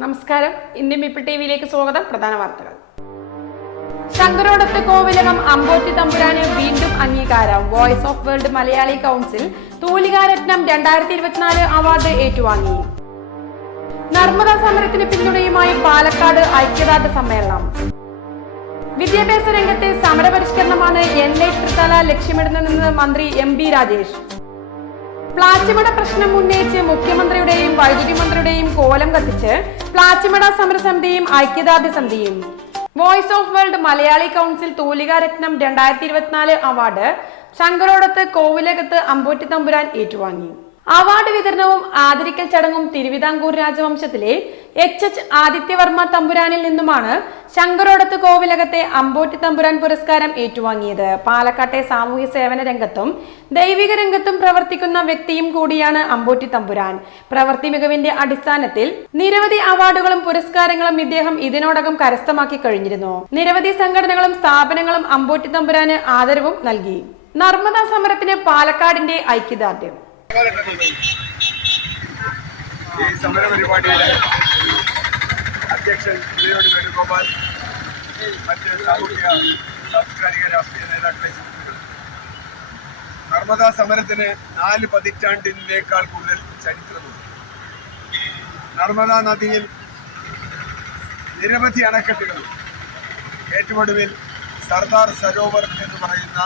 നമസ്കാരം. Indian people T വിയിലേക്ക് സ്വാഗതം. പ്രധാന വാർത്തകൾ. ശങ്കരോടത്ത് കോവിലകം അമ്പോറ്റി തമ്പുരാന് വീണ്ടും അംഗീകാരം. Voice of world Malayali council Thoolikaratnam രണ്ടായിരത്തി ഇരുപത്തിനാല് അവാർഡ് ഏറ്റുവാങ്ങി. നർമ്മദ സമരത്തിന് പിന്തുണയുമായി പാലക്കാട് ഐക്യദാർഢ്യ സമ്മേളനം. വിദ്യാഭ്യാസ രംഗത്തെ സമരപരിഷ്കരണമാണ് എൻ ഐ ത്രിതല ലക്ഷ്യമിടുന്നതെന്ന് മന്ത്രി എം ബി രാജേഷ്. പ്ലാച്ചിമട പ്രശ്നം ഉന്നയിച്ച് മുഖ്യമന്ത്രിയുടെയും വൈദ്യുതി മന്ത്രിയുടെയും കോലം കത്തിച്ച് പ്ലാച്ചിമട സമരസമിതിയും ഐക്യദാർഢ്യ സമിതിയും voice of world Malayali council Thoolikaratnam രണ്ടായിരത്തി ഇരുപത്തിനാല് അവാർഡ് ശങ്കരോടത്ത് കോവിലകത്ത് അമ്പോറ്റി തമ്പുരാൻ ഏറ്റുവാങ്ങി. അവാർഡ് വിതരണവും ആദരിക്കൽ ചടങ്ങും തിരുവിതാംകൂർ രാജവംശത്തിലെ എച്ച് എച്ച് ആദിത്യവർമ്മ തമ്പുരാനിൽ നിന്നുമാണ് ശങ്കരോടത്ത് കോവിലകത്തെ അമ്പോറ്റി തമ്പുരാൻ പുരസ്കാരം ഏറ്റുവാങ്ങിയത്. പാലക്കാട്ടെ സാമൂഹ്യ സേവന രംഗത്തും ദൈവിക രംഗത്തും പ്രവർത്തിക്കുന്ന വ്യക്തിയും കൂടിയാണ് അമ്പോറ്റി തമ്പുരാൻ. പ്രവർത്തി മികവിന്റെ അടിസ്ഥാനത്തിൽ നിരവധി അവാർഡുകളും പുരസ്കാരങ്ങളും ഇദ്ദേഹം ഇതിനോടകം കരസ്ഥമാക്കി കഴിഞ്ഞിരുന്നു. നിരവധി സംഘടനകളും സ്ഥാപനങ്ങളും അമ്പോറ്റി തമ്പുരാന് ആദരവും നൽകി. നർമ്മദാ സമരത്തിന് പാലക്കാടിന്റെ ഐക്യദാർഢ്യം. ഈ സമര പരിപാടിയിലെ അധ്യക്ഷൻ ശ്രീയോട് വേണുഗോപാൽ മറ്റ് സാമൂഹിക സാംസ്കാരിക രാഷ്ട്രീയ നേതാക്കളെ നർമ്മദാ സമരത്തിന് നാല് പതിറ്റാണ്ടിനേക്കാൾ കൂടുതൽ ചരിത്രമുണ്ട്. നർമ്മദാ നദിയിൽ നിരവധി അണക്കെട്ടുകൾ ഏറ്റവും ഒടുവിൽ സർദാർ സരോവർ എന്ന് പറയുന്ന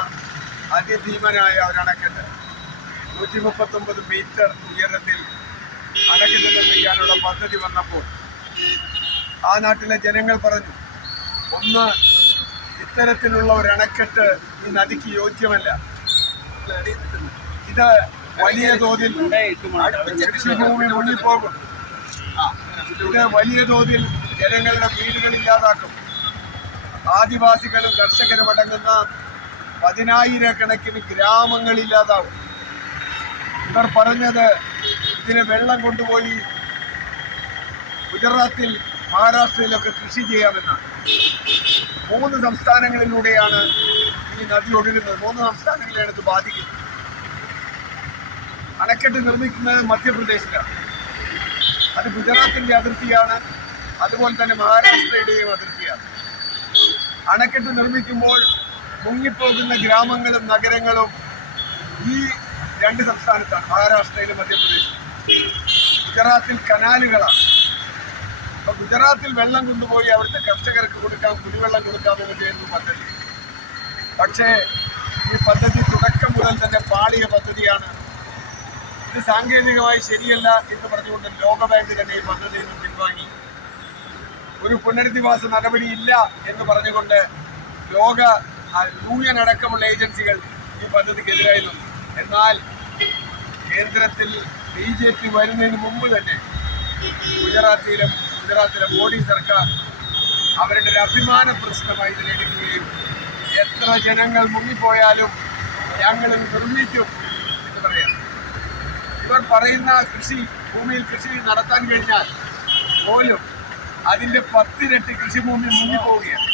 അതിധീമനായ ഒരു അണക്കെട്ട് നൂറ്റി മുപ്പത്തൊമ്പത് മീറ്റർ ഉയരത്തിൽ അണക്കെട്ട് നിർമ്മിക്കാനുള്ള പദ്ധതി വന്നപ്പോൾ ആ നാട്ടിലെ ജനങ്ങൾ പറഞ്ഞു ഒന്ന് ഇത്തരത്തിലുള്ള ഒരു അണക്കെട്ട് ഈ നദിക്ക് യോജ്യമല്ല. ഇത് വലിയ തോതിൽ കൃഷിഭൂമി മുങ്ങിപ്പോകും. ഇത് വലിയ തോതിൽ ജനങ്ങളുടെ വീടുകൾ ഇല്ലാതാക്കും. ആദിവാസികളും കർഷകരും അടങ്ങുന്ന പതിനായിരക്കണക്കിന് ഗ്രാമങ്ങൾ ഇല്ലാതാവും. ഇവർ പറഞ്ഞത് ഇതിന് വെള്ളം കൊണ്ടുപോയി ഗുജറാത്തിൽ മഹാരാഷ്ട്രയിലൊക്കെ കൃഷി ചെയ്യാമെന്നാണ്. മൂന്ന് സംസ്ഥാനങ്ങളിലൂടെയാണ് ഈ നദി ഒഴുകുന്നത്. മൂന്ന് സംസ്ഥാനങ്ങളെയാണ് ഇത് ബാധിക്കുന്നത്. അണക്കെട്ട് നിർമ്മിക്കുന്നത് മധ്യപ്രദേശിലാണ്. അത് ഗുജറാത്തിന്റെ അതിർത്തിയാണ്. അതുപോലെ തന്നെ മഹാരാഷ്ട്രയുടെയും അതിർത്തിയാണ്. അണക്കെട്ട് നിർമ്മിക്കുമ്പോൾ മുങ്ങിപ്പോകുന്ന ഗ്രാമങ്ങളും നഗരങ്ങളും ഈ രണ്ട് സംസ്ഥാനത്താണ് മഹാരാഷ്ട്രയിലും മധ്യപ്രദേശിലും. ഗുജറാത്തിൽ കനാലുകളാണ്. അപ്പൊ ഗുജറാത്തിൽ വെള്ളം കൊണ്ടുപോയി അവിടുത്തെ കർഷകർക്ക് കൊടുക്കാം കുടിവെള്ളം കൊടുക്കാം എന്നൊക്കെയായിരുന്നു പദ്ധതി. പക്ഷേ ഈ പദ്ധതി തുടക്കം മുതൽ തന്നെ പാളിയ പദ്ധതിയാണ്. ഇത് സാങ്കേതികമായി ശരിയല്ല എന്ന് പറഞ്ഞുകൊണ്ട് ലോകബാങ്ക് തന്നെ ഈ പദ്ധതിയിൽ നിന്ന് പിൻവാങ്ങി. ഒരു പുനരധിവാസ നടപടിയില്ല എന്ന് പറഞ്ഞുകൊണ്ട് ലോക യൂണിയൻ അടക്കമുള്ള ഏജൻസികൾ ഈ പദ്ധതിക്കെതിരായി എന്നാൽ കേന്ദ്രത്തിൽ ബി ജെ പി വരുന്നതിന് മുമ്പ് തന്നെ ഗുജറാത്തിലും ഗുജറാത്തിലെ മോഡി സർക്കാർ അവരുടെ ഒരു അഭിമാന പ്രശ്നമായി നേടിക്കുകയും എത്ര ജനങ്ങൾ മുങ്ങിപ്പോയാലും ഞങ്ങൾ നിർമ്മിക്കും എന്ന് പറയാം. ഇവർ പറയുന്ന കൃഷി ഭൂമിയിൽ കൃഷി നടത്താൻ കഴിഞ്ഞാൽ പോലും അതിന്റെ പത്തിരട്ടി കൃഷിഭൂമി മുങ്ങിപ്പോവുകയാണ്.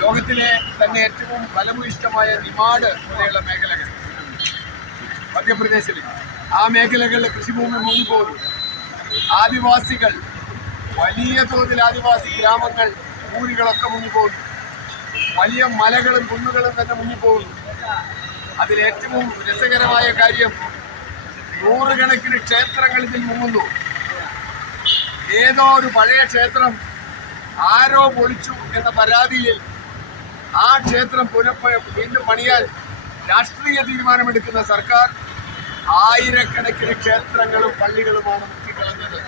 ലോകത്തിലെ തന്നെ ഏറ്റവും ഫലഭൂയിഷ്ടമായ നിമാട് പോലെയുള്ള മേഖലകൾ മധ്യപ്രദേശിൽ ആ മേഖലകളിലെ കൃഷിഭൂമി മുങ്ങിപ്പോകുന്നു. ആദിവാസികൾ വലിയ തോതിൽ ആദിവാസി ഗ്രാമങ്ങൾ ഊരുകളൊക്കെ മുങ്ങിപ്പോകുന്നു. വലിയ മലകളും കുന്നുകളും തന്നെ മുങ്ങിപ്പോകുന്നു. അതിലേറ്റവും രസകരമായ കാര്യം നൂറുകണക്കിന് ക്ഷേത്രങ്ങൾ ഇതിൽ മുങ്ങുന്നു. ഏതോ ഒരു പഴയ ക്ഷേത്രം ആരോ പൊളിച്ചു എന്ന പരാതിയിൽ ആ ക്ഷേത്രം പുനഃ വീണ്ടും പണിയാൻ രാഷ്ട്രീയ തീരുമാനമെടുക്കുന്ന സർക്കാർ ആയിരക്കണക്കിന് ക്ഷേത്രങ്ങളും പള്ളികളുമാണ് മുക്കിക്കളഞ്ഞത്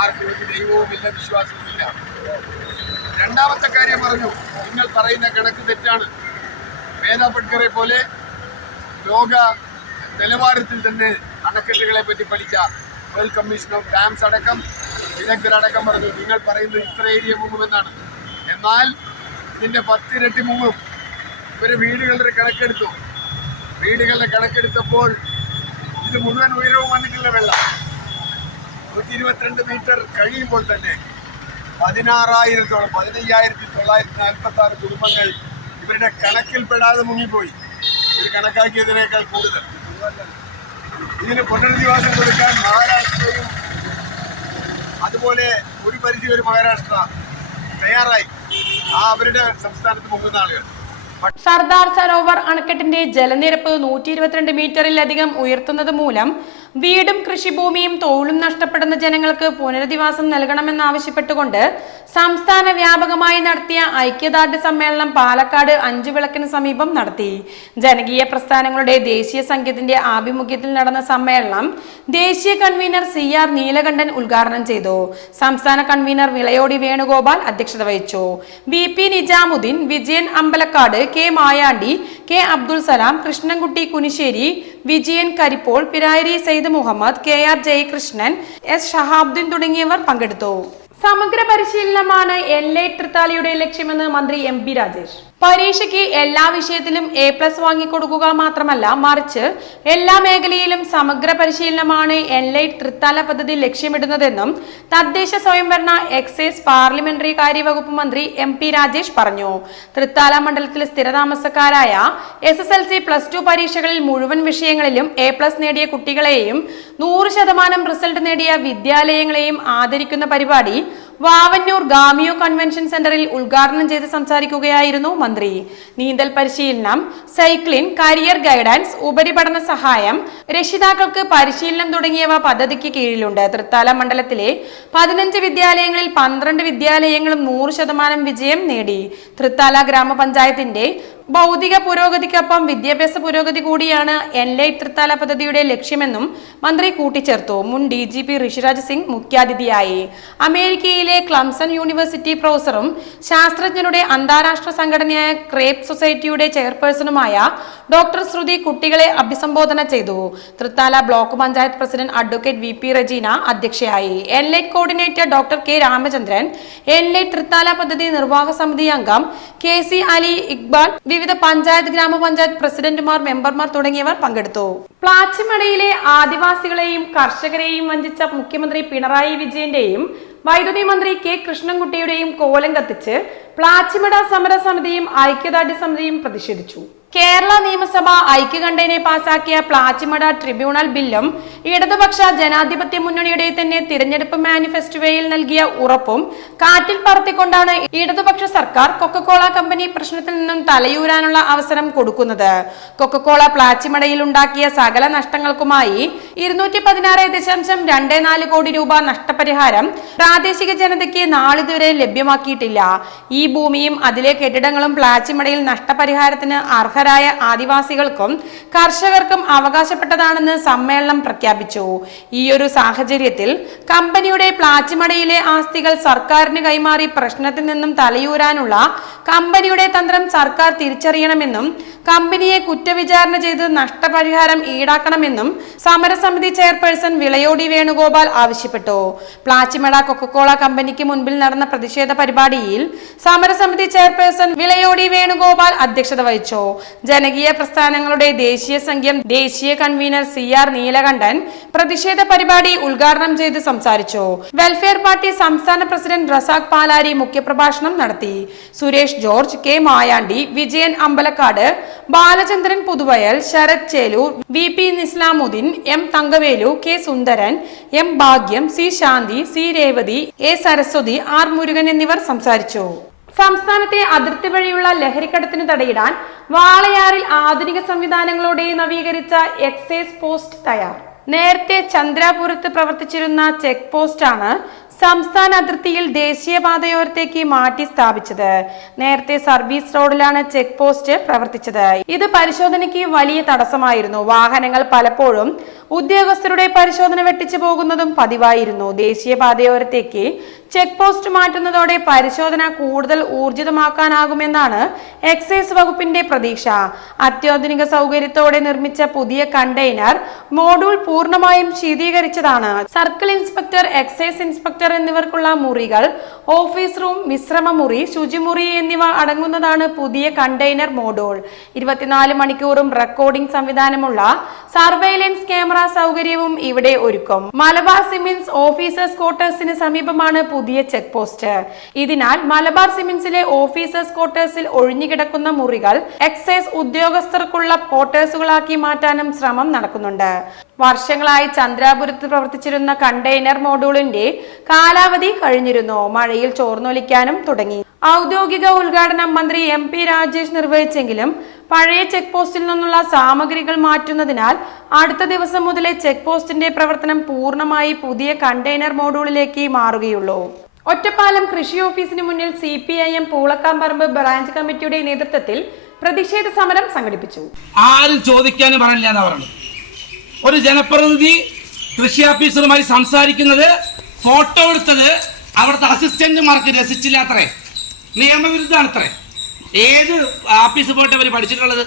ആർക്കും ഒരു ദൈവവുമില്ല വിശ്വാസവുമില്ല. രണ്ടാമത്തെ കാര്യം പറഞ്ഞു നിങ്ങൾ പറയുന്ന കണക്ക് തെറ്റാണ്. വേദ പട്കറെ പോലെ ലോക നിലവാരത്തിൽ തന്നെ അണക്കെട്ടുകളെ പറ്റി പഠിച്ച വേൾഡ് കമ്മീഷൻ ഓഫ് ഡാംസ് അടക്കം വിദഗ്ധരടക്കം പറഞ്ഞു നിങ്ങൾ പറയുന്നത് ഇത്ര ഏരിയ മുങ്ങുമെന്നാണ് എന്നാൽ ഇതിന്റെ പത്തിരട്ടി മുങ്ങും ഇവർ വീടുകളുടെ കണക്കെടുത്തു. വീടുകളുടെ കണക്കെടുത്തപ്പോൾ ഇത് മുഴുവൻ ഉയരവും വന്നിട്ടുള്ള വെള്ളം. നൂറ്റി ഇരുപത്തിരണ്ട് മീറ്റർ കഴിയുമ്പോൾ തന്നെ പതിനാറായിരത്തോളം പതിനയ്യായിരത്തി തൊള്ളായിരത്തി നാൽപ്പത്തി ആറ് കുടുംബങ്ങൾ ഇവരുടെ കണക്കിൽപ്പെടാതെ മുങ്ങിപ്പോയി. ഇത് കണക്കാക്കിയതിനേക്കാൾ കൂടുതൽ. ഇതിന് പുനരധിവാസം കൊടുക്കാൻ മഹാരാഷ്ട്രയും അതുപോലെ ഒരു പരിധി ഒരു മഹാരാഷ്ട്ര തയ്യാറായി. ആ അവരുടെ സംസ്ഥാനത്ത് മുങ്ങുന്ന ആളുകൾ. സർദാർ സരോവർ അണക്കെട്ടിന്റെ ജലനിരപ്പ് നൂറ്റി ഇരുപത്തിരണ്ട് മീറ്ററിലധികം ഉയർത്തുന്നത് മൂലം വീടും കൃഷിഭൂമിയും തൊഴിലും നഷ്ടപ്പെടുന്ന ജനങ്ങൾക്ക് പുനരധിവാസം നൽകണമെന്നാവശ്യപ്പെട്ടുകൊണ്ട് സംസ്ഥാന വ്യാപകമായി നടത്തിയ ഐക്യദാർഢ്യ സമ്മേളനം പാലക്കാട് അഞ്ചു വിളക്കിന് സമീപം നടത്തി. ജനകീയ പ്രസ്ഥാനങ്ങളുടെ ദേശീയ സംഘത്തിന്റെ ആഭിമുഖ്യത്തിൽ നടന്ന സമ്മേളനം ദേശീയ കൺവീനർ സി ആർ നീലകണ്ഠൻ ഉദ്ഘാടനം ചെയ്തു. സംസ്ഥാന കൺവീനർ വിളയോടി വേണുഗോപാൽ അധ്യക്ഷത വഹിച്ചു. V P Nizamuddin Vijayan Ambalakkad K Mayandi K Abdul Salam Krishnankutty Kunissery Vijayan Karippol Pirari Syed Muhammad K R Jayakrishnan S Shahabudeen തുടങ്ങിയവർ പങ്കെടുത്തു. സമഗ്ര പരിശീലനമാണ് എൽ എ ലക്ഷ്യമെന്ന് മന്ത്രി എം പി രാജേഷ്. പരീക്ഷയ്ക്ക് എല്ലാ വിഷയത്തിലും എ പ്ലസ് വാങ്ങിക്കൊടുക്കുക മാത്രമല്ല മറിച്ച് എല്ലാ മേഖലയിലും സമഗ്ര പരിശീലനമാണ് എൻ ലൈറ്റ് തൃത്താല പദ്ധതി ലക്ഷ്യമിടുന്നതെന്നും തദ്ദേശ സ്വയംഭരണ എക്സൈസ് പാർലമെന്ററി കാര്യവകുപ്പ് മന്ത്രി എം പി രാജേഷ് പറഞ്ഞു. തൃത്താല മണ്ഡലത്തിൽ സ്ഥിരതാമസക്കാരായ S S L C plus two പരീക്ഷകളിൽ മുഴുവൻ വിഷയങ്ങളിലും എ പ്ലസ് നേടിയ കുട്ടികളെയും നൂറ് ശതമാനം റിസൾട്ട് നേടിയ വിദ്യാലയങ്ങളെയും ആദരിക്കുന്ന പരിപാടി വാവന്നൂർ ഗാമിയോ കൺവെൻഷൻ സെന്ററിൽ ഉദ്ഘാടനം ചെയ്ത് സംസാരിക്കുകയായിരുന്നു മന്ത്രി. നീന്തൽ പരിശീലനം സൈക്ലിൻ കരിയർ ഗൈഡൻസ് ഉപരിപഠന സഹായം രക്ഷിതാക്കൾക്ക് പരിശീലനം തുടങ്ങിയവ പദ്ധതിക്ക് കീഴിലുണ്ട്. തൃത്താല മണ്ഡലത്തിലെ പതിനഞ്ച് വിദ്യാലയങ്ങളിൽ പന്ത്രണ്ട് വിദ്യാലയങ്ങളും നൂറ് ശതമാനം വിജയം നേടി. തൃത്താല ഗ്രാമപഞ്ചായത്തിന്റെ ഭൗതിക പുരോഗതിക്കൊപ്പം വിദ്യാഭ്യാസ പുരോഗതി കൂടിയാണ് എൻലൈറ്റ് തൃത്താല പദ്ധതിയുടെ ലക്ഷ്യമെന്നും മന്ത്രി കൂട്ടിച്ചേർത്തു. മുൻ D G P Rishiraj Singh മുഖ്യാതിഥിയായി. അമേരിക്കയിലെ ക്ലംസൺ യൂണിവേഴ്സിറ്റി പ്രൊഫസറും ശാസ്ത്രജ്ഞരുടെ അന്താരാഷ്ട്ര സംഘടനയായ ക്രേപ്പ് സൊസൈറ്റിയുടെ ചെയർപേഴ്സണുമായ ഡോക്ടർ ശ്രുതി കുട്ടികളെ അഭിസംബോധന ചെയ്തു. Thrithala block panchayat president advocate V P Rejeena അധ്യക്ഷയായി. Enlight coordinator doctor K Ramachandran Enlight Thrithala പദ്ധതി നിർവാഹക സമിതി അംഗം കെ സി അലി ഇക്ബാൽ വിവിധ പഞ്ചായത്ത് ഗ്രാമപഞ്ചായത്ത് പ്രസിഡന്റുമാർ മെമ്പർമാർ തുടങ്ങിയവർ പങ്കെടുത്തു. പ്ലാച്ചിമടയിലെ ആദിവാസികളെയും കർഷകരെയും വഞ്ചിച്ച മുഖ്യമന്ത്രി പിണറായി വിജയന്റെയും വൈദ്യുതി മന്ത്രി കെ കൃഷ്ണൻകുട്ടിയുടെയും കോലം കത്തിച്ച് പ്ലാച്ചിമട സമരസമിതിയും ഐക്യദാർഢ്യ സമിതിയും പ്രതിഷേധിച്ചു. കേരള നിയമസഭ ഐക്യകണ്ഠേനെ പാസാക്കിയ പ്ലാച്ചിമട ട്രിബ്യൂണൽ ബില്ലും ഇടതുപക്ഷ ജനാധിപത്യ മുന്നണിയുടെ തന്നെ തിരഞ്ഞെടുപ്പ് മാനിഫെസ്റ്റോയിൽ നൽകിയ ഉറപ്പും കാറ്റിൽ പറത്തിക്കൊണ്ടാണ് ഇടതുപക്ഷ സർക്കാർ കൊക്കക്കോള കമ്പനി പ്രശ്നത്തിൽ നിന്നും തലയൂരാനുള്ള അവസരം കൊടുക്കുന്നത്. കൊക്കക്കോള പ്ലാച്ചിമടയിൽ ഉണ്ടാക്കിയ സകല നഷ്ടങ്ങൾക്കുമായി ഇരുന്നൂറ്റി പതിനാറ് ദശാംശം രണ്ട് നാല് കോടി രൂപ നഷ്ടപരിഹാരം പ്രാദേശിക ജനതയ്ക്ക് നാളിതുവരെ ലഭ്യമാക്കിയിട്ടില്ല. ഈ ഭൂമിയും അതിലെ കെട്ടിടങ്ങളും പ്ലാച്ചിമടയിൽ നഷ്ടപരിഹാരത്തിന് അർഹരായ ആദിവാസികൾക്കും കർഷകർക്കും അവകാശപ്പെട്ടതാണെന്ന് സമ്മേളനം പ്രഖ്യാപിച്ചു. ഈയൊരു സാഹചര്യത്തിൽ കമ്പനിയുടെ പ്ലാറ്റിമടയിലെ ആസ്തികൾ സർക്കാരിന് കൈമാറി പ്രശ്നത്തിൽ നിന്നും തലയൂരാനുള്ള കമ്പനിയുടെ തന്ത്രം സർക്കാർ തിരിച്ചറിയണമെന്നും കമ്പനിയെ കുറ്റവിചാരണ ചെയ്ത് നഷ്ടപരിഹാരം ഈടാക്കണമെന്നും സമരസമിതി ചെയർപേഴ്സൺ വിളയോടി വേണുഗോപാൽ ആവശ്യപ്പെട്ടു. പ്ലാച്ചിമട കൊക്കക്കോള കമ്പനിക്ക് മുൻപിൽ നടന്ന പ്രതിഷേധ പരിപാടിയിൽ സമരസമിതി ചെയർപേഴ്സൺ വിളയോടി വേണുഗോപാൽ അധ്യക്ഷത വഹിച്ചു. ജനകീയ പ്രസ്ഥാനങ്ങളുടെ ദേശീയ സംഘം ദേശീയ കൺവീനർ സി ആർ നീലകണ്ഠൻ പ്രതിഷേധ പരിപാടി ഉദ്ഘാടനം ചെയ്ത് സംസാരിച്ചു. വെൽഫെയർ പാർട്ടി സംസ്ഥാന പ്രസിഡന്റ് റസാഖ് പാലാരി മുഖ്യപ്രഭാഷണം നടത്തി. Suresh George K Mayandi Vijayan Ambalakkad Balachandran Puthuvayal Sarath Chelur V P Nizamudeen M Thankavelu K Sundaran M Bhagyam C Shanthi C Revathi A Saraswathi R Murugan എന്നിവർ സംസാരിച്ചു. സംസ്ഥാനത്തെ അതിർത്തി വഴിയുള്ള ലഹരിക്കടത്തിന് തടയിടാൻ വാളയാറിൽ ആധുനിക സംവിധാനങ്ങളോടെ നവീകരിച്ച എക്സൈസ് പോസ്റ്റ് തയ്യാർ. നേരത്തെ ചന്ദ്രാപുരത്ത് പ്രവർത്തിച്ചിരുന്ന ചെക്ക് പോസ്റ്റാണ് സംസ്ഥാന അതിർത്തിയിൽ ദേശീയപാതയോരത്തേക്ക് മാറ്റി സ്ഥാപിച്ചത്. നേരത്തെ സർവീസ് റോഡിലാണ് ചെക്ക് പോസ്റ്റ് പ്രവർത്തിച്ചത്. ഇത് പരിശോധനയ്ക്ക് വലിയ തടസ്സമായിരുന്നു. വാഹനങ്ങൾ പലപ്പോഴും ഉദ്യോഗസ്ഥരുടെ പരിശോധന വെട്ടിച്ചു പോകുന്നതും പതിവായിരുന്നു. ദേശീയപാതയോരത്തേക്ക് ചെക്ക് പോസ്റ്റ് മാറ്റുന്നതോടെ പരിശോധന കൂടുതൽ ഊർജിതമാക്കാനാകുമെന്നാണ് എക്സൈസ് വകുപ്പിന്റെ പ്രതീക്ഷ. അത്യാധുനിക സൗകര്യത്തോടെ നിർമ്മിച്ച പുതിയ കണ്ടെയ്നർ മോഡ്യൂൾ പൂർണമായും ശീതീകരിച്ചതാണ്. സർക്കിൾ ഇൻസ്പെക്ടർ എക്സൈസ് ഇൻസ്പെക്ടർ എന്നിവർക്കുള്ള മുറികൾ ഓഫീസ് റൂം വിശ്രമ മുറി ശുചിമുറി എന്നിവ അടങ്ങുന്നതാണ് പുതിയ കണ്ടെയ്നർ മോഡൂൾ ഇരുപത്തിനാല് മണിക്കൂറും റെക്കോർഡിംഗ് സംവിധാനമുള്ള സർവൈലൻസ് ക്യാമറ സൗകര്യവും ഇവിടെ ഒരുക്കും. മലബാർ സിമിൻസ് ഓഫീസേഴ്സ് ക്വാർട്ടേഴ്സിന് സമീപമാണ് പുതിയ ചെക്ക് പോസ്റ്റ് ഇതിനാൽ മലബാർ സിമിൻസിലെ ഓഫീസേഴ്സ് ക്വാർട്ടേഴ്സിൽ ഒഴിഞ്ഞുകിടക്കുന്ന മുറികൾ എക്സൈസ് ഉദ്യോഗസ്ഥർക്കുള്ള ക്വാർട്ടേഴ്സുകളാക്കി മാറ്റാനും ശ്രമം നടക്കുന്നുണ്ട്. വർഷങ്ങളായി ചന്ദ്രാപുരത്ത് പ്രവർത്തിച്ചിരുന്ന കണ്ടെയ്നർ മോഡൂളിന്റെ കാലാവധി കഴിഞ്ഞിരുന്നു. മഴയിൽ ചോർന്നൊലിക്കാനും തുടങ്ങി. ഔദ്യോഗിക ഉദ്ഘാടനം മന്ത്രി എം പി രാജേഷ് നിർവഹിച്ചെങ്കിലും പഴയ ചെക്ക് പോസ്റ്റിൽ നിന്നുള്ള സാമഗ്രികൾ മാറ്റുന്നതിനാൽ അടുത്ത ദിവസം മുതലേ ചെക്ക് പോസ്റ്റിന്റെ പ്രവർത്തനം പൂർണമായി പുതിയ കണ്ടെയ്നർ മോഡുകളിലേക്ക് മാറുകയുള്ളൂ. ഒറ്റപ്പാലം കൃഷി ഓഫീസിന് മുന്നിൽ C P I M Poolakkamparambu branch കമ്മിറ്റിയുടെ നേതൃത്വത്തിൽ പ്രതിഷേധ സമരം സംഘടിപ്പിച്ചു. ആരും ചോദിക്കാനും പറഞ്ഞില്ല പറഞ്ഞു ഒരു ജനപ്രതിനിധി കൃഷി ഓഫീസറുമായി സംസാരിക്കുന്നത് ഫോട്ടോ എടുത്തത് അവിടുത്തെ അസിസ്റ്റന്റുമാർക്ക് രസിച്ചില്ലാത്രേ നിയമവിരുദ്ധാണത്രേ ഏത് ഓഫീസിൽ പോയിട്ട് അവർ പഠിച്ചിട്ടുള്ളത്?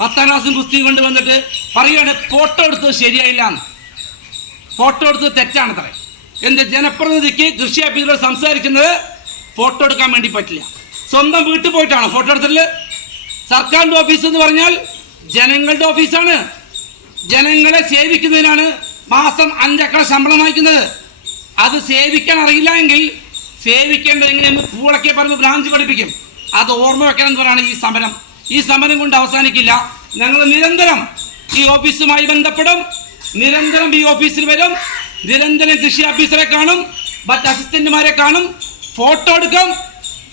പത്താം ക്ലാസ്സും പുസ്തകം കൊണ്ട് വന്നിട്ട് പറയുകയാണ് ഫോട്ടോ എടുത്തത് ശരിയായില്ല എന്ന്. ഫോട്ടോ എടുത്തത് തെറ്റാണ് അത്രേ. എന്ത് ജനപ്രതിനിധിക്ക് കൃഷി ഓഫീസറോട് സംസാരിക്കുന്നത് ഫോട്ടോ എടുക്കാൻ വേണ്ടി പറ്റില്ല. സ്വന്തം വീട്ടിൽ പോയിട്ടാണോ ഫോട്ടോ എടുത്തിട്ടുള്ളത്? സർക്കാരിന്റെ ഓഫീസ് എന്ന് പറഞ്ഞാൽ ജനങ്ങളുടെ ഓഫീസാണ് ജനങ്ങളെ സേവിക്കുന്നതിനാണ് മാസം അഞ്ചക്കട ശമ്പളം വാങ്ങിക്കുന്നത്. അത് സേവിക്കാൻ അറിയില്ല എങ്കിൽ സേവിക്കേണ്ടത് എങ്ങനെയെന്ന് പൂളക്കെ പറഞ്ഞ് ബ്രാഞ്ച് പഠിപ്പിക്കും. അത് ഓർമ്മ വെക്കണം എന്ന് ഈ സമരം. ഈ സമരം കൊണ്ട് അവസാനിക്കില്ല. ഞങ്ങൾ നിരന്തരം ഈ ഓഫീസുമായി ബന്ധപ്പെടും. നിരന്തരം ഈ ഓഫീസിൽ വരും. നിരന്തരം കൃഷി ഓഫീസറെ കാണും. മറ്റ് അസിസ്റ്റന്റുമാരെ കാണും. ഫോട്ടോ എടുക്കും.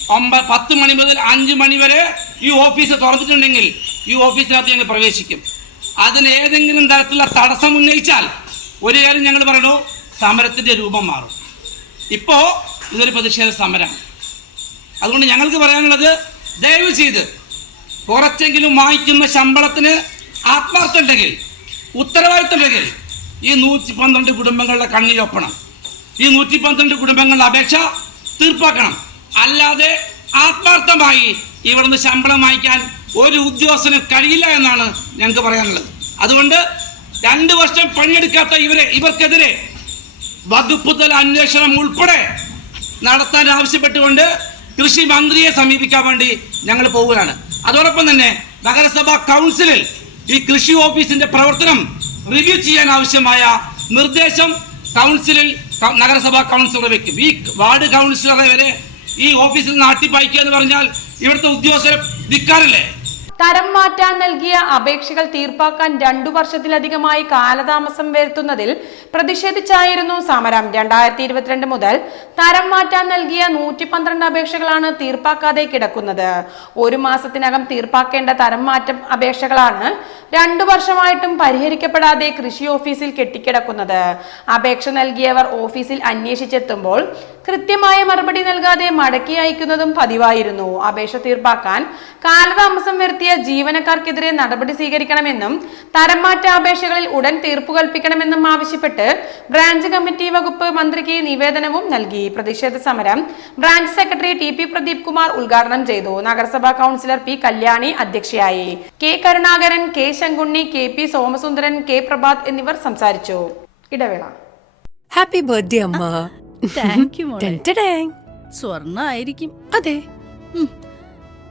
ഒമ്പത് പത്ത് മണി മുതൽ അഞ്ച് മണി വരെ ഈ ഓഫീസ് തുറന്നിട്ടുണ്ടെങ്കിൽ ഈ ഓഫീസിനകത്ത് ഞങ്ങൾ പ്രവേശിക്കും. അതിന് ഏതെങ്കിലും തരത്തിലുള്ള തടസ്സം ഉന്നയിച്ചാൽ ഒരു കാര്യം ഞങ്ങൾ പറയണു. സമരത്തിന്റെ രൂപം മാറും. ഇപ്പോൾ ഇതൊരു പ്രതിഷേധ സമരം. അതുകൊണ്ട് ഞങ്ങൾക്ക് പറയാനുള്ളത് ദയവ് ചെയ്ത് കുറച്ചെങ്കിലും വാങ്ങിക്കുന്ന ശമ്പളത്തിന് ആത്മാർത്ഥം ഉണ്ടെങ്കിൽ ഉത്തരവാദിത്വം ഉണ്ടെങ്കിൽ ഈ നൂറ്റി പന്ത്രണ്ട് കുടുംബങ്ങളുടെ കണ്ണിലൊപ്പണം ഈ നൂറ്റി പന്ത്രണ്ട് കുടുംബങ്ങളുടെ അപേക്ഷ തീർപ്പാക്കണം. അല്ലാതെ ആത്മാർത്ഥമായി ഇവിടുന്ന് ശമ്പളം വാങ്ങിക്കാൻ ഒരു ഉദ്യോഗസ്ഥന് കഴിയില്ല എന്നാണ് ഞങ്ങൾക്ക് പറയാനുള്ളത്. അതുകൊണ്ട് രണ്ട് വർഷം പണിയെടുക്കാത്ത ഇവരെ ഇവർക്കെതിരെ വകുപ്പ് തല അന്വേഷണം ഉൾപ്പെടെ നടത്താൻ ആവശ്യപ്പെട്ടുകൊണ്ട് കൃഷി മന്ത്രിയെ സമീപിക്കാൻ വേണ്ടി ഞങ്ങൾ പോവുകയാണ്. അതോടൊപ്പം തന്നെ നഗരസഭാ കൗൺസിലിൽ ഈ കൃഷി ഓഫീസിന്റെ പ്രവർത്തനം റിവ്യൂ ചെയ്യാൻ ആവശ്യമായ നിർദ്ദേശം കൗൺസിലിൽ നഗരസഭാ കൗൺസിലർ വയ്ക്കും ഈ വാർഡ് കൗൺസിലറെ വരെ ഈ ഓഫീസിൽ നാട്ടിപ്പായിക്കുക എന്ന് പറഞ്ഞാൽ ഇവിടുത്തെ ഉദ്യോഗസ്ഥരെ ധിക്കാരല്ലേ തരം മാറ്റാൻ നൽകിയ അപേക്ഷകൾ തീർപ്പാക്കാൻ രണ്ടു വർഷത്തിലധികമായി കാലതാമസം വരുത്തുന്നതിൽ പ്രതിഷേധിച്ചായിരുന്നു സമരം. രണ്ടായിരത്തി ഇരുപത്തിരണ്ട് മുതൽ തരം മാറ്റാൻ നൽകിയ നൂറ്റി പന്ത്രണ്ട് അപേക്ഷകളാണ് തീർപ്പാക്കാതെ കിടക്കുന്നത്. ഒരു മാസത്തിനകം തീർപ്പാക്കേണ്ട തരം മാറ്റം അപേക്ഷകളാണ് രണ്ടു വർഷമായിട്ടും പരിഹരിക്കപ്പെടാതെ കൃഷി ഓഫീസിൽ കെട്ടിക്കിടക്കുന്നത്. അപേക്ഷ നൽകിയവർ ഓഫീസിൽ അന്വേഷിച്ചെത്തുമ്പോൾ കൃത്യമായ മറുപടി നൽകാതെ മടക്കി അയക്കുന്നതും പതിവായിരുന്നു. അപേക്ഷ തീർപ്പാക്കാൻ കാലതാമസം വരുത്തിയ ജീവനക്കാർക്കെതിരെ നടപടി സ്വീകരിക്കണമെന്നും തരംമാറ്റ അപേക്ഷകളിൽ ഉടൻ തീർപ്പ് കൽപ്പിക്കണമെന്നും ആവശ്യപ്പെട്ട് ബ്രാഞ്ച് കമ്മിറ്റി വകുപ്പ് മന്ത്രിക്ക് നിവേദനവും നൽകി. പ്രതിഷേധ സമരം branch secretary T P Pradeep Kumar ഉദ്ഘാടനം ചെയ്തു. നഗരസഭാ കൗൺസിലർ പി കല്യാണി അധ്യക്ഷയായി. K Karunakaran K Shankunni K P Somasundaran K Prabhath എന്നിവർ സംസാരിച്ചു. ഇടവേള. ഹാപ്പി ബർത്ത്ഡേ അമ്മ. താങ്ക് യു മോളെ. സ്വർണ ആയിരിക്കും അതെ.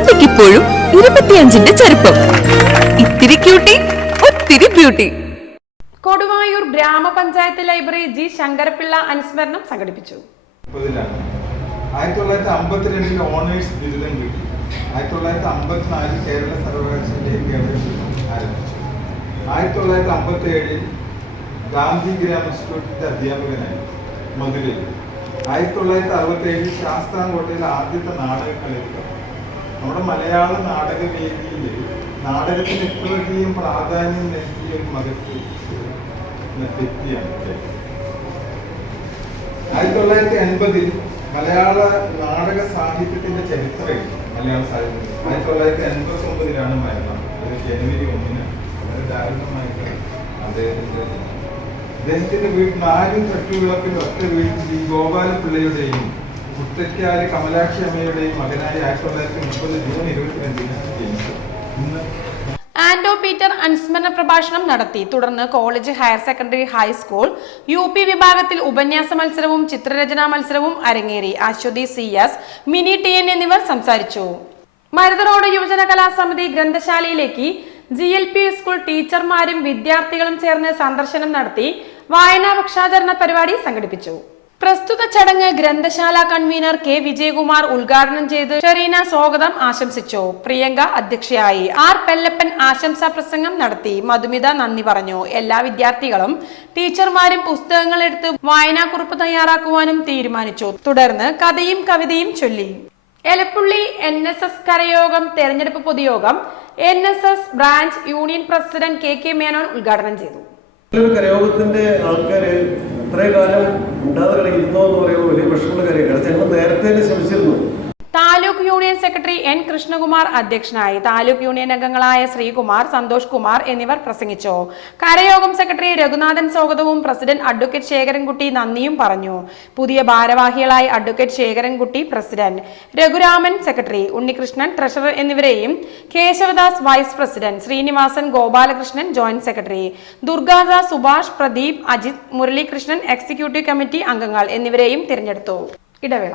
ക്യൂട്ടിക്ക് ഇപ്പോഴും ഇരുപത്തിയഞ്ചിന്റെ ചെറുപ്പം ഇത്തിരി ക്യൂട്ടി ഒത്തിരി ബ്യൂട്ടി കൊടുവായൂർ ഗ്രാമപഞ്ചായത്ത് ലൈബ്രറി ജി ശങ്കരപിള്ള അനുസ്മരണം സംഘടിപ്പിച്ചു. ആയിരത്തി തൊള്ളായിരത്തി അമ്പത്തിരണ്ടിൽ ഓണേഴ്സ് ബിരുദം കിട്ടി. ആയിരത്തി തൊള്ളായിരത്തി അമ്പത്തിനാലിൽ കേരള സർവകലാശാലയിൽ ആരംഭിച്ചു. ആയിരത്തി തൊള്ളായിരത്തി അമ്പത്തി ഏഴിൽ ഗാന്ധി ഗ്രാമ ഇൻസ്റ്റിറ്റ്യൂട്ടിന്റെ അധ്യാപകനായി മധുരയിൽ. ആയിരത്തി തൊള്ളായിരത്തി അറുപത്തി ഏഴിൽ ശാസ്താംകോട്ടയിലെ ആദ്യത്തെ നാടക കളിക്കുക നമ്മുടെ മലയാള നാടകവേദിയിൽ നാടകത്തിന് എത്രയധികം പ്രാധാന്യം നൽകിയ ഒരു മകത്ത് തെറ്റിയാണ് ആയിരത്തി തൊള്ളായിരത്തി അൻപതിൽ മലയാള നാടക സാഹിത്യത്തിന്റെ ചരിത്രം മലയാള സാഹിത്യം. ആയിരത്തി തൊള്ളായിരത്തി അൻപത്തി ഒമ്പതിലാണ് മരണം ജനുവരി ഒന്നിന് വളരെ ദാരുണമായിട്ടാണ് അദ്ദേഹത്തിന്റെ അദ്ദേഹത്തിന്റെ വീട്ടിൽ നാലും തട്ടുവിളക്കിൽ ഒറ്റ വീട്ടിൽ ഗോപാലപിള്ളയുടെയും മുത്തയ്ക്കാൽ കമലാക്ഷി അമ്മയുടെയും മകനായ ആയിരത്തി തൊള്ളായിരത്തി മുപ്പത് ജൂൺ ഇരുപത്തിരണ്ടിന് ജനിച്ചു. ഇന്ന് ആന്റോ പീറ്റർ അനുസ്മരണ പ്രഭാഷണം നടത്തി. തുടർന്ന് college higher secondary high school U P വിഭാഗത്തിൽ ഉപന്യാസ മത്സരവും ചിത്രരചനാ മത്സരവും അരങ്ങേറി. Aswathy C S Mini T N എന്നിവർ സംസാരിച്ചു. മരുതറോഡ് യുവജന കലാസമിതി ഗ്രന്ഥശാലയിലേക്ക് ജി എൽ പി സ്കൂൾ ടീച്ചർമാരും വിദ്യാർത്ഥികളും ചേർന്ന് സന്ദർശനം നടത്തി വായനാ പക്ഷാചരണ പരിപാടി സംഘടിപ്പിച്ചു. പ്രസ്തുത ചടങ്ങ് ഗ്രന്ഥശാല കൺവീനർ കെ വിജയകുമാർ ഉദ്ഘാടനം ചെയ്ത്. ഷെറീന സ്വാഗതം ആശംസിച്ചു. പ്രിയങ്ക അധ്യക്ഷയായി. ആർ പെല്ലപ്പൻ ആശംസാ പ്രസംഗം നടത്തി. മധുമിത നന്ദി പറഞ്ഞു. എല്ലാ വിദ്യാർത്ഥികളും ടീച്ചർമാരും പുസ്തകങ്ങൾ എടുത്ത് വായനാക്കുറിപ്പ് തയ്യാറാക്കുവാനും തീരുമാനിച്ചു. തുടർന്ന് കഥയും കവിതയും ചൊല്ലി. എലപ്പുള്ളി എൻ എസ് എസ് കരയോഗം തെരഞ്ഞെടുപ്പ് പൊതുയോഗം N S S branch union president K K Menon ഉദ്ഘാടനം ചെയ്തു. കരയോഗത്തിന്റെ ആൾക്കാര് ഇത്രയും കാലം ഉണ്ടാതെ കളിയിരുന്നോ എന്ന് പറയുമ്പോൾ വലിയ വിഷമമുള്ള കാര്യമാണ്. ഞങ്ങൾ നേരത്തെ ശ്രമിച്ചിരുന്നു. Taluk union secretary N Krishnakumar അധ്യക്ഷനായി. താലൂക്ക് യൂണിയൻ അംഗങ്ങളായ ശ്രീകുമാർ സന്തോഷ് കുമാർ എന്നിവർ പ്രസംഗിച്ചു. കരയോഗം സെക്രട്ടറി രഘുനാഥൻ സ്വാഗതവും പ്രസിഡന്റ് അഡ്വക്കേറ്റ് ശേഖരൻകുട്ടി നന്ദിയും പറഞ്ഞു. പുതിയ ഭാരവാഹികളായി advocate Sekharankutty president Raghuraman secretary Unnikrishnan treasurer എന്നിവരെയും Keshavadas vice president Srinivasan Gopalakrishnan joint secretary Durgadas Subhash Pradeep Ajith Muralikrishnan executive committee അംഗങ്ങൾ എന്നിവരെയും തിരഞ്ഞെടുത്തു. ഇടവേള.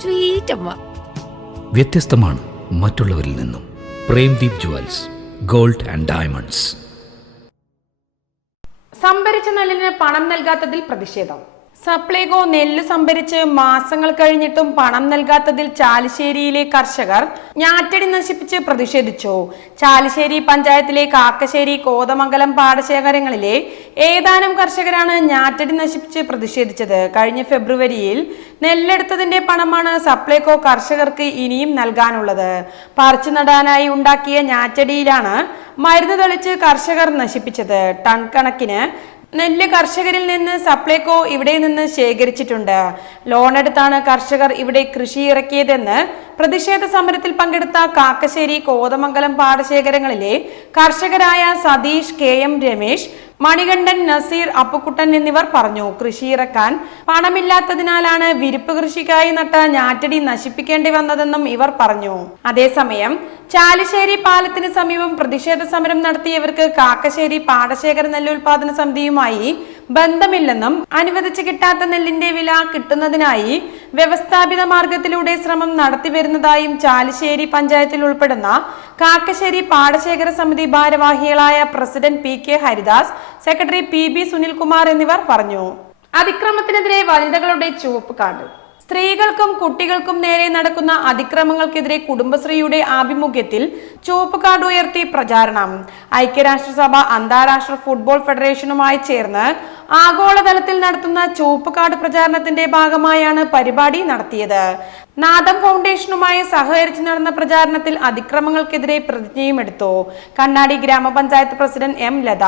സ്വീറ്റ് അമ്മ വ്യത്യസ്തമാണ് മറ്റുള്ളവരിൽ നിന്നും. Premdeep jewels gold and diamonds. സംഭരിച്ച നെല്ലിന് പണം നൽകാത്തതിൽ പ്രതിഷേധം. സപ്ലൈകോ നെല്ല് സംഭരിച്ച് മാസങ്ങൾ കഴിഞ്ഞിട്ടും പണം നൽകാത്തതിൽ ചാലിശ്ശേരിയിലെ കർഷകർ ഞാറ്റടി നശിപ്പിച്ച് പ്രതിഷേധിച്ചു. ചാലിശ്ശേരി പഞ്ചായത്തിലെ കാക്കശ്ശേരി കോതമംഗലം പാടശേഖരങ്ങളിലെ ഏതാനും കർഷകരാണ് ഞാറ്റടി നശിപ്പിച്ച് പ്രതിഷേധിച്ചത്. കഴിഞ്ഞ ഫെബ്രുവരിയിൽ നെല്ലെടുത്തതിന്റെ പണമാണ് സപ്ലൈകോ കർഷകർക്ക് ഇനിയും നൽകാനുള്ളത്. പറിച്ചു നടാനായി ഉണ്ടാക്കിയ ഞാറ്റടിയിലാണ് മരുന്ന് തളിച്ച് കർഷകർ നശിപ്പിച്ചത്. ടൺ കണക്കിന് നെല്ല് കർഷകരിൽ നിന്ന് സപ്ലൈകോ ഇവിടെ നിന്ന് ശേഖരിച്ചിട്ടുണ്ട്. ലോൺ എടുത്താണ് കർഷകർ ഇവിടെ കൃഷി ഇറക്കിയതെന്ന് പ്രതിഷേധ സമരത്തിൽ പങ്കെടുത്ത കാക്കശ്ശേരി കോതമംഗലം പാടശേഖരങ്ങളിലെ കർഷകരായ സതീഷ് കെ എം രമേശ് മണികണ്ഠൻ നസീർ അപ്പുക്കുട്ടൻ എന്നിവർ പറഞ്ഞു കൃഷി ഇറക്കാൻ പണമില്ലാത്തതിനാലാണ് വിരിപ്പ് കൃഷിക്കായി നട്ട ഞാറ്റടി നശിപ്പിക്കേണ്ടി വന്നതെന്നും ഇവർ പറഞ്ഞു. അതേസമയം ചാലിശ്ശേരി പാലത്തിന് സമീപം പ്രതിഷേധ സമരം നടത്തിയവർക്ക് കാക്കശ്ശേരി പാടശേഖര നെല്ലുൽപാദന സമിതിയുമായി ബന്ധമില്ലെന്നും അനുവദിച്ചു കിട്ടാത്ത നെല്ലിന്റെ വില കിട്ടുന്നതിനായി വ്യവസ്ഥാപിത മാർഗത്തിലൂടെ ശ്രമം നടത്തിവരുന്നതായും ചാലിശ്ശേരി പഞ്ചായത്തിൽ ഉൾപ്പെടുന്ന കാക്കശ്ശേരി പാടശേഖര സമിതി ഭാരവാഹികളായ president P K Haridas secretary P B Sunilkumar എന്നിവർ പറഞ്ഞു. അതിക്രമത്തിനെതിരെ വനിതകളുടെ ചുവപ്പ് കാർഡ്. സ്ത്രീകൾക്കും കുട്ടികൾക്കും നേരെ നടക്കുന്ന അതിക്രമങ്ങൾക്കെതിരെ കുടുംബശ്രീയുടെ ആഭിമുഖ്യത്തിൽ ചുവപ്പ് കാർഡ് ഉയർത്തി പ്രചാരണം. ഐക്യരാഷ്ട്രസഭ അന്താരാഷ്ട്ര ഫുട്ബോൾ ഫെഡറേഷനുമായി ചേർന്ന് ആഗോളതലത്തിൽ നടത്തുന്ന ചുവപ്പ് കാർഡ് പ്രചാരണത്തിന്റെ ഭാഗമായാണ് പരിപാടി നടത്തിയത്. നാദം ഫൗണ്ടേഷനുമായി സഹകരിച്ച് നടന്ന പ്രചാരണത്തിൽ അതിക്രമങ്ങൾക്കെതിരെ പ്രതിജ്ഞയും എടുത്തു. കണ്ണാടി ഗ്രാമപഞ്ചായത്ത് president M Latha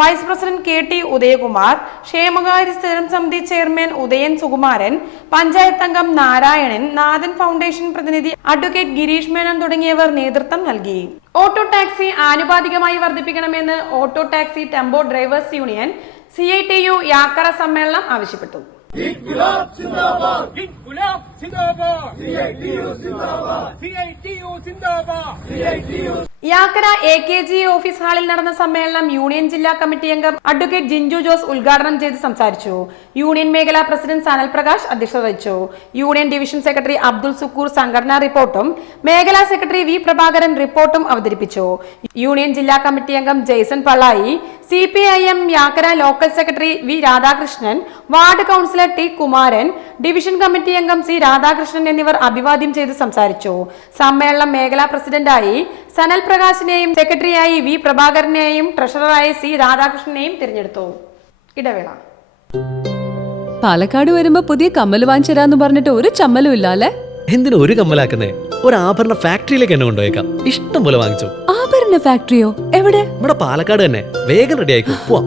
vice president K T Udayakumar ക്ഷേമകാര്യ സ്ഥിരം സമിതി ചെയർമാൻ ഉദയൻ സുകുമാരൻ പഞ്ചായത്ത് അംഗം നാരായണൻ നാഥൻ ഫൗണ്ടേഷൻ പ്രതിനിധി അഡ്വക്കേറ്റ് ഗിരീഷ് മേനോൻ തുടങ്ങിയവർ നേതൃത്വം നൽകി. ഓട്ടോ ടാക്സി ആനുപാതികമായി വർദ്ധിപ്പിക്കണമെന്ന് auto taxi tempo drivers union C I T U Yakkara സമ്മേളനം ആവശ്യപ്പെട്ടു. Yakkara A K G office ഹാളിൽ നടന്ന സമ്മേളനം യൂണിയൻ ജില്ലാ കമ്മിറ്റി അംഗം അഡ്വക്കേറ്റ് ജിഞ്ചു ജോസ് ഉദ്ഘാടനം ചെയ്ത് സംസാരിച്ചു. യൂണിയൻ മേഖലാ പ്രസിഡന്റ് സനൽ പ്രകാശ് അധ്യക്ഷത വഹിച്ചു. Union division secretary Abdul Sukkoor സംഘടനാ റിപ്പോർട്ടും മേഖലാ സെക്രട്ടറി വി പ്രഭാകരൻ റിപ്പോർട്ടും അവതരിപ്പിച്ചു. യൂണിയൻ ജില്ലാ കമ്മിറ്റി അംഗം Jaison Pallai C P I M Yakkara local secretary V Radhakrishnan ward councillor T Kumaran division committee അംഗം സി രാധാകൃഷ്ണൻ എന്നിവർ അഭിവാദ്യം ചെയ്ത് സംസാരിച്ചു. സമ്മേളനം മേഖലാ പ്രസിഡന്റായി സനൽ പ്രകാശിനെയും സെക്രട്ടറിയായി വി പ്രഭാകരനെയും ട്രഷററായി സി രാധാകൃഷ്ണനെയും തിരഞ്ഞെടുത്തു. ഇടവേള. പാലക്കാട് വരുമ്പോ പുതിയ കമ്മൽ വാങ്ങിച്ചരാന്ന് പറഞ്ഞിട്ട് ഒരു ചമ്മലും ഇല്ല അല്ലേ എന്തിനു ഒരു കമ്മലാക്കുന്നേ? ഒരു ആഭരണ ഫാക്ടറിയിലേക്ക് എന്നെ കൊണ്ടുപോയേക്കാം. ഇഷ്ടം പോലെ വാങ്ങിച്ചു. ആഭരണ ഫാക്ടറിയോ? എവിടെ? ഇവിടെ പാലക്കാട് തന്നെ. വേഗം റെഡി ആയിക്കോ. പോവാം.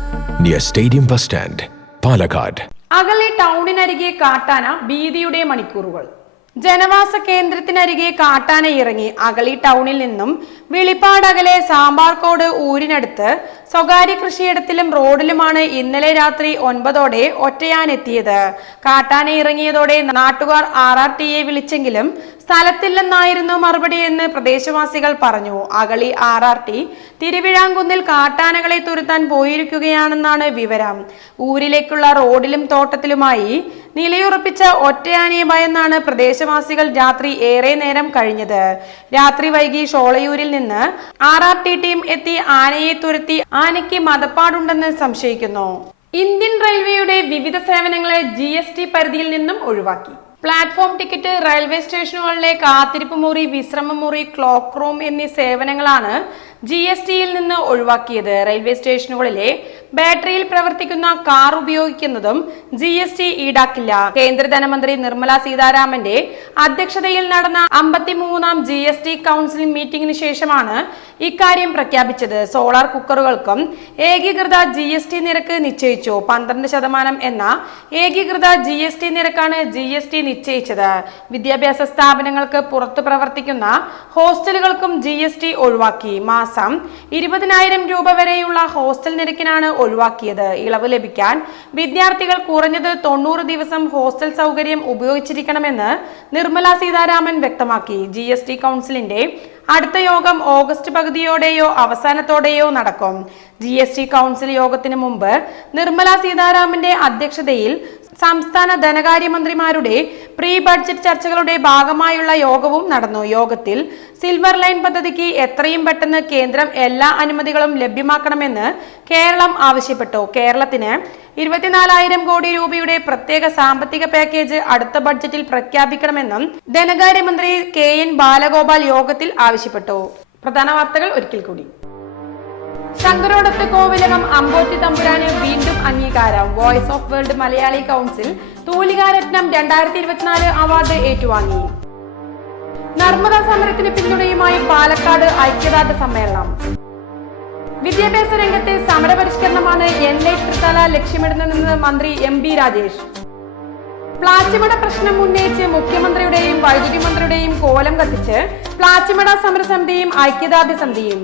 near stadium bus stand Palakkad അകലെ ടൗണിനരികെ കാട്ടാന ഭീതിയുടെ മണിക്കൂറുകൾ. ജനവാസ കേന്ദ്രത്തിനരികെ കാട്ടാന ഇറങ്ങി അകളി ടൗണിൽ നിന്നും വെളിപ്പാടകലെ സാമ്പാർക്കോട് ഊരിനടുത്ത് സ്വകാര്യ കൃഷിയിടത്തിലും റോഡിലുമാണ് ഇന്നലെ രാത്രി ഒൻപതോടെ ഒറ്റയാനെത്തിയത് കാട്ടാന ഇറങ്ങിയതോടെ നാട്ടുകാർ ആർ ആർ ടിയെ വിളിച്ചെങ്കിലും സ്ഥലത്തില്ലെന്നായിരുന്നു മറുപടിയെന്ന് പ്രദേശവാസികൾ പറഞ്ഞു. അകളി ആർ ആർ ടി തിരുവിഴാങ്കുന്നിൽ കാട്ടാനകളെ തുരുത്താൻ പോയിരിക്കുകയാണെന്നാണ് വിവരം. ഊരിലേക്കുള്ള റോഡിലും തോട്ടത്തിലുമായി നിലയുറപ്പിച്ച ഒറ്റയാനയെ ഭയന്നാണ് പ്രദേശവാസികൾ രാത്രി ഏറെ നേരം കഴിഞ്ഞത്. രാത്രി വൈകി ഷോളയൂരിൽ നിന്ന് ആർ ആർ ടി ടീം എത്തി ആനയെ തുരത്തി ആനയ്ക്ക് മതപ്പാടുണ്ടെന്ന് സംശയിക്കുന്നു. ഇന്ത്യൻ റെയിൽവേയുടെ വിവിധ സേവനങ്ങളെ ജി പരിധിയിൽ നിന്നും ഒഴിവാക്കി. പ്ലാറ്റ്ഫോം ടിക്കറ്റ് റെയിൽവേ സ്റ്റേഷനുകളിലെ കാത്തിരിപ്പ് മുറി വിശ്രമ മുറി ക്ലോക്ക് റൂം എന്നീ സേവനങ്ങളാണ് ജി എസ് ടിയിൽ നിന്ന് ഒഴിവാക്കിയത് റെയിൽവേ സ്റ്റേഷനുകളിലെ ബാറ്ററിയിൽ പ്രവർത്തിക്കുന്ന കാർ ഉപയോഗിക്കുന്നതും ജി എസ് ടി ഈടാക്കില്ല. കേന്ദ്ര ധനമന്ത്രി നിർമ്മല സീതാരാമന്റെ അധ്യക്ഷതയിൽ നടന്ന അമ്പത്തിമൂന്നാം ജി എസ് ടി കൗൺസിൽ മീറ്റിംഗിന് ശേഷമാണ് ഇക്കാര്യം പ്രഖ്യാപിച്ചത്. സോളാർ കുക്കറുകൾക്കും ഏകീകൃത ജി എസ് ടി നിരക്ക് നിശ്ചയിച്ചു. പന്ത്രണ്ട് ശതമാനം എന്ന ഏകീകൃത ജി എസ് ടി നിരക്കാണ് ജി എസ് ടി നിശ്ചയിച്ചത്. വിദ്യാഭ്യാസ സ്ഥാപനങ്ങൾക്ക് പുറത്തു പ്രവർത്തിക്കുന്ന ഹോസ്റ്റലുകൾക്കും ജി എസ് ടി ഒഴിവാക്കി. മാസം ഇരുപതിനായിരം രൂപ വരെയുള്ള ഹോസ്റ്റൽ നിരക്കിനാണ് ഒഴിവാക്കിയത്. ഇളവ് ലഭിക്കാൻ വിദ്യാർത്ഥികൾ കുറഞ്ഞത് തൊണ്ണൂറ് ദിവസം ഹോസ്റ്റൽ സൗകര്യം ഉപയോഗിച്ചിരിക്കണമെന്ന് നിർമ്മല സീതാരാമൻ വ്യക്തമാക്കി. ജി എസ് ടി കൗൺസിലിന്റെ അടുത്ത യോഗം ഓഗസ്റ്റ് പകുതിയോടെയോ അവസാനത്തോടെയോ നടക്കും. ജി എസ് ടി കൗൺസിൽ യോഗത്തിന് മുമ്പ് നിർമ്മല സീതാരാമന്റെ അധ്യക്ഷതയിൽ സംസ്ഥാന ധനകാര്യമന്ത്രിമാരുടെ പ്രീ ബഡ്ജറ്റ് ചർച്ചകളുടെ ഭാഗമായുള്ള യോഗവും നടന്നു. യോഗത്തിൽ സിൽവർ ലൈൻ പദ്ധതിക്ക് എത്രയും പെട്ടെന്ന് കേന്ദ്രം എല്ലാ അനുമതികളും ലഭ്യമാക്കണമെന്ന് കേരളം ആവശ്യപ്പെട്ടു. കേരളത്തിന് ഇരുപത്തിനാലായിരം കോടി രൂപയുടെ പ്രത്യേക സാമ്പത്തിക പാക്കേജ് അടുത്ത ബഡ്ജറ്റിൽ പ്രഖ്യാപിക്കണമെന്നും ധനകാര്യമന്ത്രി കെ എൻ ബാലഗോപാൽ യോഗത്തിൽ ആവശ്യപ്പെട്ടു. പ്രധാന വാർത്തകൾ ഒരിക്കൽ കൂടി. ശങ്കരോടത്ത് കോവിലകം അമ്പോറ്റി തമ്പുരാന് വീണ്ടും അംഗീകാരം. Voice of world Malayali council Thoolikaratnam രണ്ടായിരത്തി ഇരുപത്തിനാല് അവാർഡ് ഏറ്റുവാങ്ങി. നർമ്മദ സമരത്തിന് പിന്തുണയുമായി പാലക്കാട് ഐക്യദാർഢ്യ സമ്മേളനം. വിദ്യാഭ്യാസ രംഗത്തെ സമരപരിഷ്കരണമാണ് എൻ ഐ ത്രിതല ലക്ഷ്യമിടുന്നതെന്ന് മന്ത്രി എം ബി രാജേഷ്. പ്ലാച്ചിമട പ്രശ്നം ഉന്നയിച്ച് മുഖ്യമന്ത്രിയുടെയും വൈദ്യുതി മന്ത്രിയുടെയും കോലം കത്തിച്ച് പ്ലാച്ചിമട സമരസമിതിയും ഐക്യദാർഢ്യ സമിതിയും.